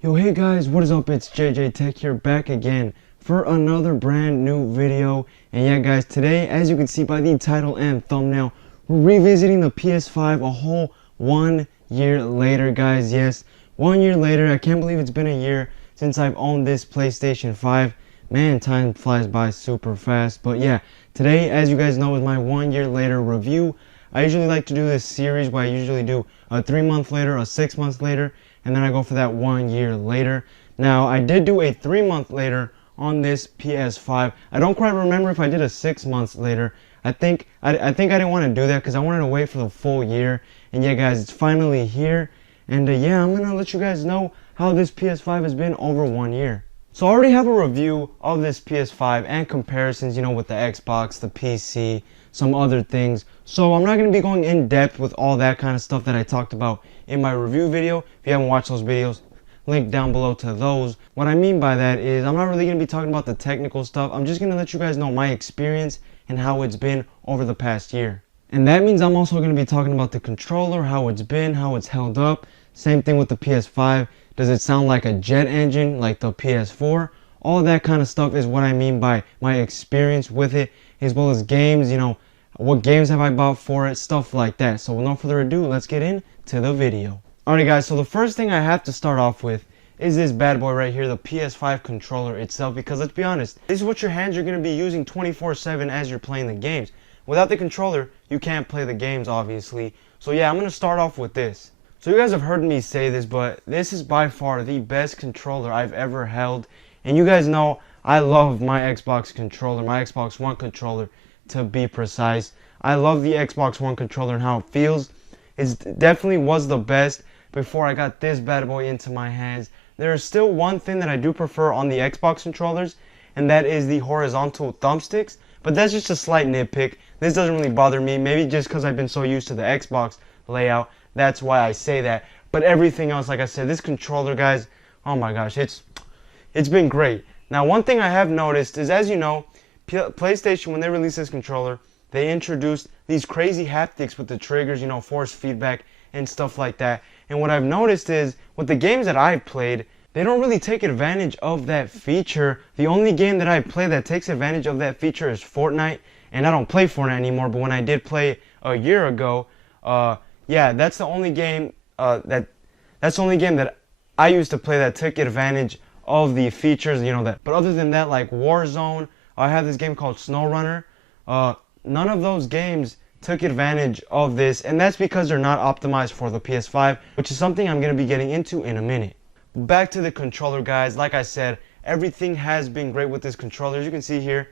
Yo, hey guys, what is up? It's JJ Tech here, back again for another brand new video. And yeah guys, today, as you can see by the title and thumbnail, we're revisiting the PS5 a whole 1 year later, guys. Yes, 1 year later. I can't believe it's been a year since I've owned this PlayStation 5. Man, time flies by super fast. But yeah, today, as you guys know, is my 1 year later review. I usually like to do this series where I usually do a 3 month later, a 6 months later, and then I go for that 1 year later. Now, I did do a 3 month later on this PS5. I don't quite remember if I did a 6 months later. I think I didn't want to do that because I wanted to wait for the full year. And yeah, guys, it's finally here. And yeah, I'm gonna let you guys know how this PS5 has been over 1 year. So I already have a review of this PS5 and comparisons, with the Xbox, the PC, some other things. So I'm not going to be going in depth with all that kind of stuff that I talked about in my review video. If you haven't watched those videos, link down below to those. What I mean by that is I'm not really going to be talking about the technical stuff. I'm just going to let you guys know my experience and how it's been over the past year. And that means I'm also going to be talking about the controller, how it's been, how it's held up. Same thing with the PS5. Does it sound like a jet engine like the PS4? All that kind of stuff is what I mean by my experience with it, as well as games, what games have I bought for it, stuff like that. So with no further ado, let's get into the video. Alright guys, so the first thing I have to start off with is this bad boy right here, the PS5 controller itself, because let's be honest, this is what your hands are going to be using 24/7 as you're playing the games. Without the controller, you can't play the games, obviously. So yeah, I'm going to start off with this. So you guys have heard me say this, but this is by far the best controller I've ever held. And you guys know I love my Xbox controller, my Xbox One controller to be precise. I love the Xbox One controller and how it feels. It definitely was the best before I got this bad boy into my hands. There is still one thing that I do prefer on the Xbox controllers, and that is the horizontal thumbsticks. But that's just a slight nitpick. This doesn't really bother me. Maybe just because I've been so used to the Xbox layout. That's why I say that. But everything else, like I said, this controller, guys, oh my gosh, it's been great. Now, one thing I have noticed is, as you know, PlayStation, when they released this controller, they introduced these crazy haptics with the triggers, force feedback and stuff like that. And what I've noticed is, with the games that I've played, they don't really take advantage of that feature. The only game that I play that takes advantage of that feature is Fortnite. And I don't play Fortnite anymore, but when I did play a year ago, yeah, that's the only game that's the only game that I used to play that took advantage of the features, that. But other than that, like Warzone, I have this game called SnowRunner. None of those games took advantage of this, and that's because they're not optimized for the PS5, which is something I'm going to be getting into in a minute. Back to the controller, guys. Like I said, everything has been great with this controller. As you can see here,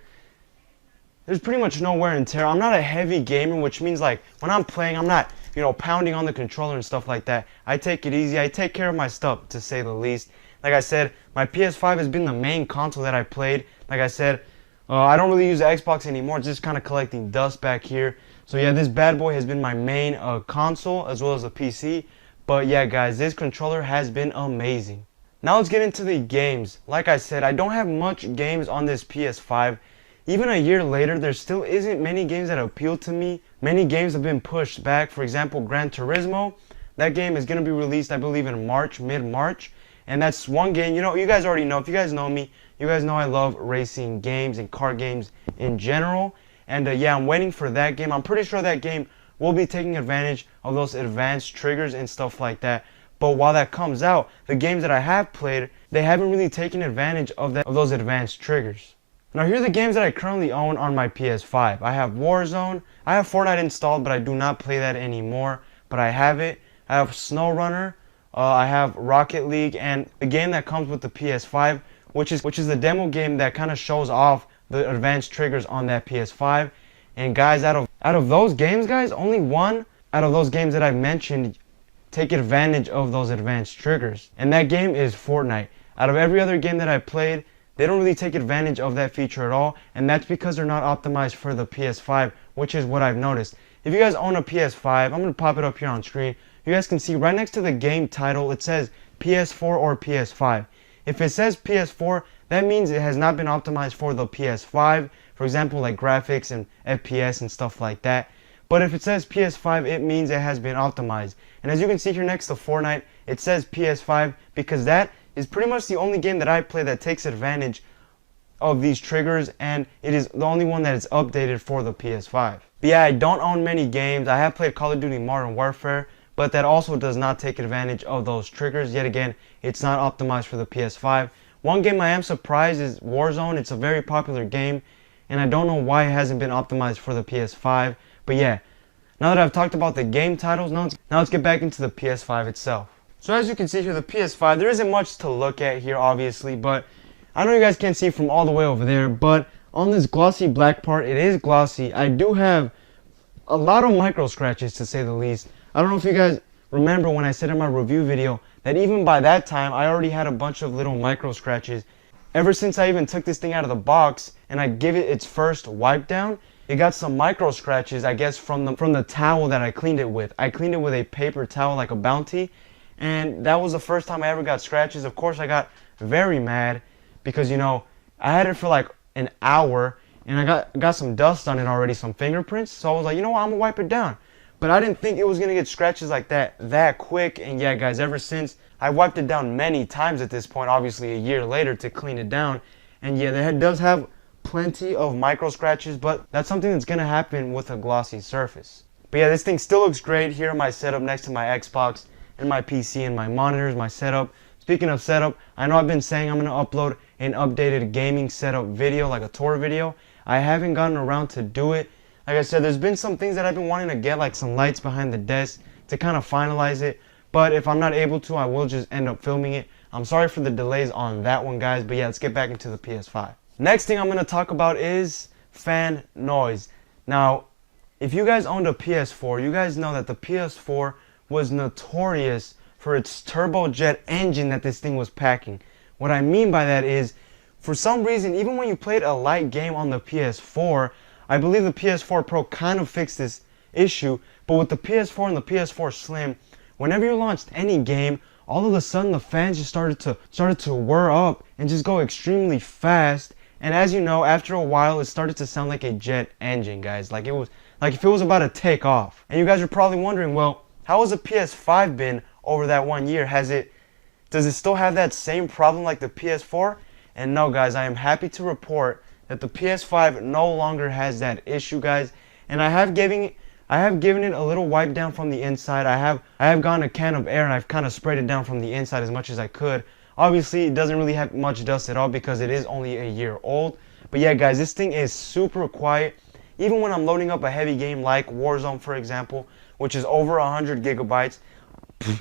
there's pretty much no wear and tear. I'm not a heavy gamer, which means like when I'm playing, I'm not pounding on the controller and stuff like that. I take it easy. I take care of my stuff, to say the least. Like I said, my PS5 has been the main console that I played. Like I said, I don't really use the Xbox anymore. It's just kind of collecting dust back here. So yeah, this bad boy has been my main console as well as the PC. But yeah, guys, this controller has been amazing. Now let's get into the games. Like I said, I don't have much games on this PS5. Even a year later, there still isn't many games that appeal to me. Many games have been pushed back. For example, Gran Turismo. That game is going to be released, I believe, in March, mid-March. And that's one game, you guys already know. If you guys know me, you guys know I love racing games and car games in general. And yeah, I'm waiting for that game. I'm pretty sure that game will be taking advantage of those advanced triggers and stuff like that. But while that comes out, the games that I have played, they haven't really taken advantage of those advanced triggers. Now here are the games that I currently own on my PS5. I have Warzone. I have Fortnite installed, but I do not play that anymore. But I have it. I have SnowRunner. I have Rocket League, and the game that comes with the PS5, which is the demo game that kind of shows off the advanced triggers on that PS5. And guys, out of those games, guys, only one out of those games that I've mentioned take advantage of those advanced triggers, and that game is Fortnite. Out of every other game that I played, they don't really take advantage of that feature at all, and that's because they're not optimized for the PS5, which is what I've noticed. If you guys own a PS5, I'm going to pop it up here on screen. You guys can see right next to the game title, it says PS4 or PS5. If it says PS4, that means it has not been optimized for the PS5, for example, like graphics and FPS and stuff like that. But if it says PS5, it means it has been optimized. And as you can see here next to Fortnite, it says PS5 because that is pretty much the only game that I play that takes advantage of these triggers, and it is the only one that is updated for the PS5. But yeah, I don't own many games. I have played Call of Duty Modern Warfare, but that also does not take advantage of those triggers. Yet again, it's not optimized for the PS5. One game I am surprised is Warzone. It's a very popular game, and I don't know why it hasn't been optimized for the PS5. But yeah, now that I've talked about the game titles, now let's get back into the PS5 itself. So as you can see here, the PS5, there isn't much to look at here, obviously, but I know you guys can't see from all the way over there, but on this glossy black part, it is glossy. I do have a lot of micro scratches, to say the least. I don't know if you guys remember when I said in my review video that even by that time, I already had a bunch of little micro scratches. Ever since I even took this thing out of the box and I give it its first wipe down, it got some micro scratches, I guess, from the towel that I cleaned it with. I cleaned it with a paper towel like a Bounty, and that was the first time I ever got scratches. Of course, I got very mad because, you know, I had it for like an hour and I got some dust on it already, some fingerprints. So I was like, you know what, I'm gonna wipe it down. But I didn't think it was gonna get scratches like that quick. And yeah, guys, ever since, I wiped it down many times at this point, obviously a year later, to clean it down. And yeah, it does have plenty of micro scratches, but that's something that's gonna happen with a glossy surface. But yeah, this thing still looks great. Here in my setup next to my Xbox and my PC and my monitors, my setup. Speaking of setup, I know I've been saying I'm gonna upload an updated gaming setup video, like a tour video. I haven't gotten around to do it. Like I said, there's been some things that I've been wanting to get, like some lights behind the desk to kind of finalize it. But if I'm not able to, I will just end up filming it. I'm sorry for the delays on that one, guys. But yeah, let's get back into the PS5. Next thing I'm going to talk about is fan noise. Now, if you guys owned a PS4, you guys know that the PS4 was notorious for its turbojet engine that this thing was packing. What I mean by that is, for some reason, even when you played a light game on the PS4, I believe the PS4 Pro kind of fixed this issue, but with the PS4 and the PS4 Slim, whenever you launched any game, all of a sudden the fans just started to whir up and just go extremely fast. And as you know, after a while, it started to sound like a jet engine, guys. Like if it was about to take off. And you guys are probably wondering, well, how has the PS5 been over that 1 year? Does it still have that same problem like the PS4? And no, guys, I am happy to report that the PS5 no longer has that issue, guys. And I have given it a little wipe down from the inside. I have gotten a can of air and I've kind of sprayed it down from the inside as much as I could. Obviously, it doesn't really have much dust at all because it is only a year old. But yeah, guys, this thing is super quiet. Even when I'm loading up a heavy game like Warzone, for example, which is over 100 gigabytes,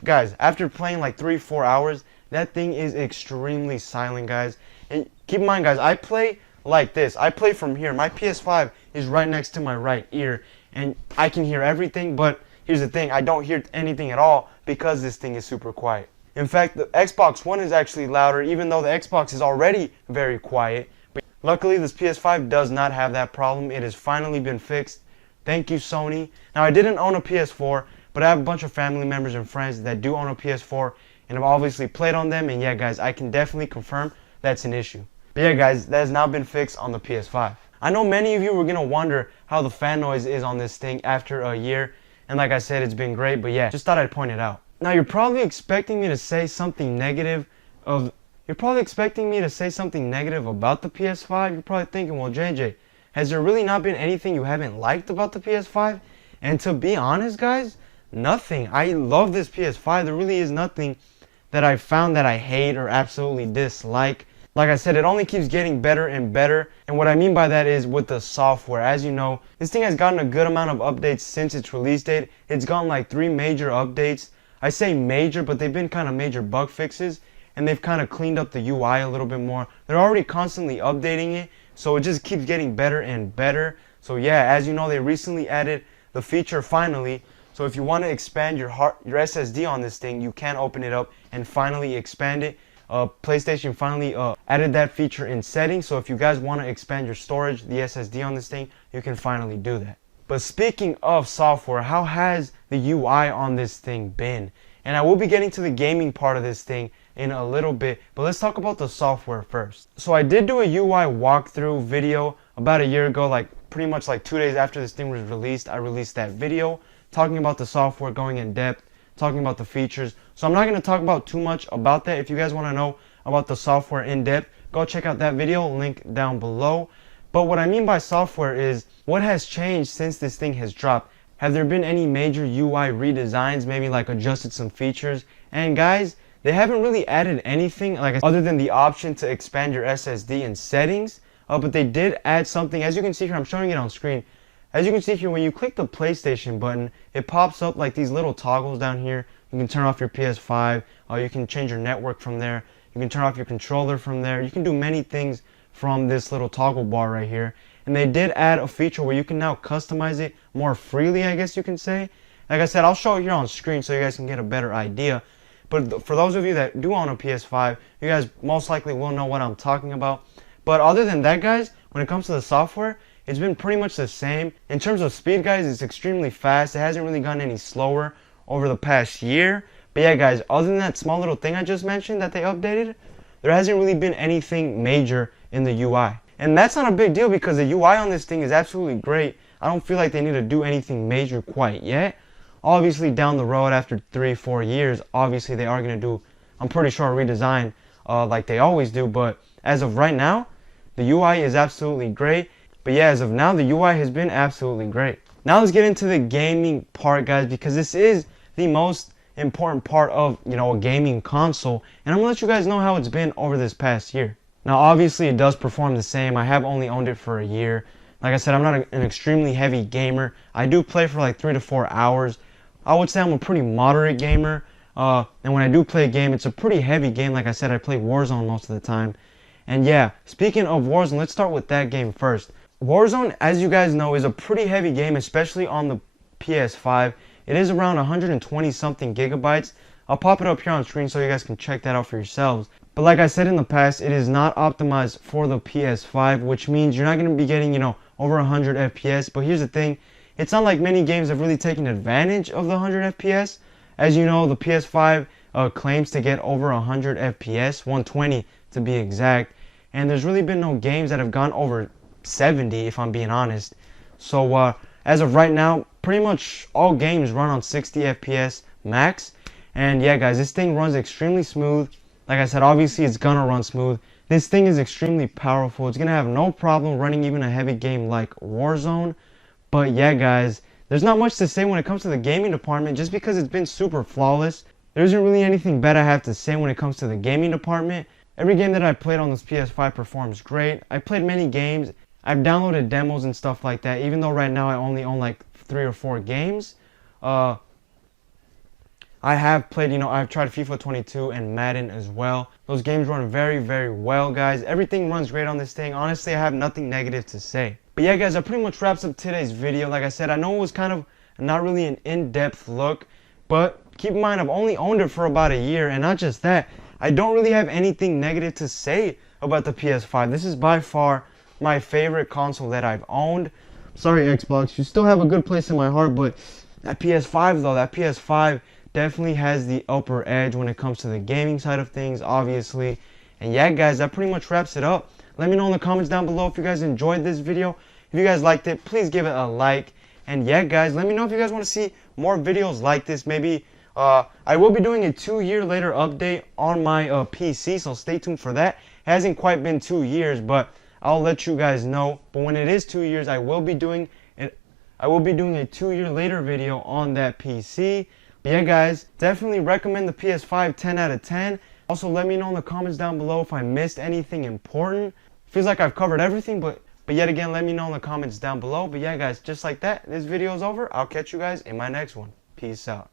guys, after playing like 3-4 hours, that thing is extremely silent, guys. And keep in mind, guys, I play like this. I play from here. My PS5 is right next to my right ear, and I can hear everything, but here's the thing, I don't hear anything at all because this thing is super quiet. In fact, the Xbox One is actually louder, even though the Xbox is already very quiet. But luckily, this PS5 does not have that problem. It has finally been fixed. Thank you, Sony. Now, I didn't own a PS4, but I have a bunch of family members and friends that do own a PS4, and have obviously played on them, and yeah, guys, I can definitely confirm that's an issue. But yeah, guys, that has now been fixed on the PS5. I know many of you were going to wonder how the fan noise is on this thing after a year, and like I said, it's been great, but yeah, just thought I'd point it out. Now, you're probably expecting me to say something negative about the PS5. You're probably thinking, well, JJ, has there really not been anything you haven't liked about the PS5? And to be honest, guys, nothing. I love this PS5. There really is nothing that I found that I hate or absolutely dislike. Like I said, it only keeps getting better and better. And what I mean by that is with the software. As you know, this thing has gotten a good amount of updates since its release date. It's gotten like 3 major updates. I say major, but they've been kind of major bug fixes. And they've kind of cleaned up the UI a little bit more. They're already constantly updating it, so it just keeps getting better and better. So yeah, as you know, they recently added the feature finally. So if you want to expand your SSD on this thing, you can open it up and finally expand it. PlayStation finally added that feature in settings, so if you guys want to expand your storage, the SSD on this thing, you can finally do that. But speaking of software, how has the UI on this thing been? And I will be getting to the gaming part of this thing in a little bit, but let's talk about the software first. So I did do a UI walkthrough video about a year ago, like pretty much like 2 days after this thing was released. I released that video talking about the software, going in depth, talking about the features, So I'm not going to talk about too much about that. If you guys want to know about the software in depth, go check out that video, link down below. But what I mean by software is what has changed since this thing has dropped. Have there been any major UI redesigns, maybe like adjusted some features? And guys, they haven't really added anything like other than the option to expand your SSD in settings. But they did add something. As you can see here, I'm showing it on screen. As you can see here, when you click the PlayStation button, it pops up like these little toggles down here. You can turn off your PS5, you can change your network from there, you can turn off your controller from there. You can do many things from this little toggle bar right here. And they did add a feature where you can now customize it more freely, I guess you can say. Like I said, I'll show it here on screen so you guys can get a better idea. But for those of you that do own a PS5, you guys most likely will know what I'm talking about. But other than that, guys, when it comes to the software, it's been pretty much the same. In terms of speed, guys, it's extremely fast. It hasn't really gotten any slower over the past year. But yeah, guys, other than that small little thing I just mentioned that they updated, there hasn't really been anything major in the UI. And that's not a big deal because the UI on this thing is absolutely great. I don't feel like they need to do anything major quite yet. Obviously, down the road, after 3-4 years, obviously they are going to do, I'm pretty sure, a redesign like they always do. But as of right now, the UI is absolutely great. But yeah, as of now, the UI has been absolutely great. Now let's get into the gaming part, guys, because this is the most important part of, a gaming console. And I'm going to let you guys know how it's been over this past year. Now, obviously, it does perform the same. I have only owned it for a year. Like I said, I'm not an extremely heavy gamer. I do play for like 3 to 4 hours. I would say I'm a pretty moderate gamer. And when I do play a game, it's a pretty heavy game. Like I said, I play Warzone most of the time. And yeah, speaking of Warzone, let's start with that game first. Warzone, as you guys know, is a pretty heavy game, especially on the PS5. It is around 120 something gigabytes. I'll pop it up here on screen so you guys can check that out for yourselves. But like I said in the past, it is not optimized for the PS5, which means you're not going to be getting, over 100 FPS. But here's the thing, it's not like many games have really taken advantage of the 100 FPS. As you know, the PS5 claims to get over 100 FPS, 120 to be exact. And there's really been no games that have gone over 70, if I'm being honest. So as of right now, pretty much all games run on 60 FPS max. And yeah, guys, this thing runs extremely smooth. Like I said, obviously it's gonna run smooth. This thing is extremely powerful. It's gonna have no problem running even a heavy game like Warzone. But yeah, guys, there's not much to say when it comes to the gaming department just because it's been super flawless. There isn't really anything bad I have to say when it comes to the gaming department. Every game that I played on this PS5 performs great. I played many games. I've downloaded demos and stuff like that, even though right now I only own like 3 or 4 games. I have played, I've tried FIFA 22 and Madden as well. Those games run very, very well, guys. Everything runs great on this thing. Honestly, I have nothing negative to say. But yeah, guys, that pretty much wraps up today's video. Like I said, I know it was kind of not really an in-depth look, but keep in mind, I've only owned it for about a year, and not just that, I don't really have anything negative to say about the PS5. This is by far my favorite console that I've owned. Sorry, Xbox, you still have a good place in my heart, but that PS5 though, that PS5 definitely has the upper edge when it comes to the gaming side of things, obviously. And yeah, guys, that pretty much wraps it up. Let me know in the comments down below if you guys enjoyed this video. If you guys liked it, please give it a like. And yeah, guys, let me know if you guys want to see more videos like this. Maybe I will be doing a 2-year later update on my PC, so stay tuned for that. It hasn't quite been 2 years, but I'll let you guys know. But when it is 2 years, I will be doing a 2-year later video on that PC. But yeah, guys, definitely recommend the PS5 10 out of 10. Also, let me know in the comments down below if I missed anything important. Feels like I've covered everything, but yet again, let me know in the comments down below. But yeah, guys, just like that, this video is over. I'll catch you guys in my next one. Peace out.